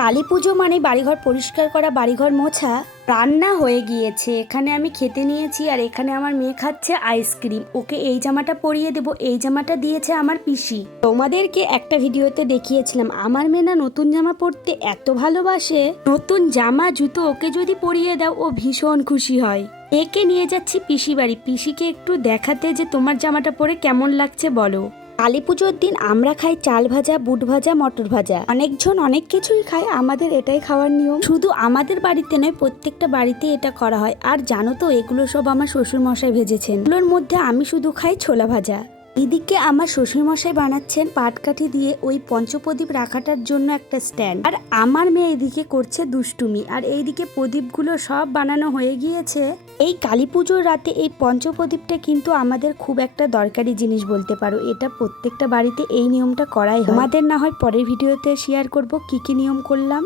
কালী পুজো মানে বাড়িঘর পরিষ্কার করা, বাড়িঘর মোছা। রান্না হয়ে গিয়েছে, এখানে আমি খেতে নিয়েছি আর এখানে আমার মেয়ে খাচ্ছে আইসক্রিম। ওকে এই জামাটা পরিয়ে দেবো, এই জামাটা দিয়েছে আমার পিসি। তোমাদেরকে একটা ভিডিওতে দেখিয়েছিলাম আমার মেয়ে না নতুন জামা পরতে এত ভালোবাসে। নতুন জামা জুতো ওকে যদি পরিয়ে দাও ও ভীষণ খুশি হয়। একে নিয়ে যাচ্ছি পিসি বাড়ি, পিসিকে একটু দেখাতে যে তোমার জামাটা পরে কেমন লাগছে বলো। কালী পুজোর দিন আমরা খাই চাল ভাজা, বুট ভাজা, মটর ভাজা। অনেকজন অনেক কিছুই খায়, আমাদের এটাই খাওয়ার নিয়ম। শুধু আমাদের বাড়িতে নয়, প্রত্যেকটা বাড়িতে এটা করা হয়। আর জানো তো, এগুলো সব আমার শ্বশুর মশাই ভেজেছেন। এগুলোর মধ্যে আমি শুধু খাই ছোলা ভাজা। এদিকে আমার শ্বশুরমশাই বানাচ্ছেন পাটকাঠি দিয়ে ওই পঞ্চপ্রদীপ রাখাটার জন্য একটা স্ট্যান্ড। আর আমার মেয়ে এদিকে করছে দুষ্টুমি। আর এইদিকে প্রদীপগুলো সব বানানো হয়ে গিয়েছে। এই কালী পুজোর রাতে এই পঞ্চপ্রদীপটা কিন্তু আমাদের খুব একটা দরকারি জিনিস বলতে পারো। এটা প্রত্যেকটা বাড়িতে এই নিয়মটা করাই হয়। আমাদের না হয় পরের ভিডিওতে শেয়ার করব কি কি নিয়ম করলাম।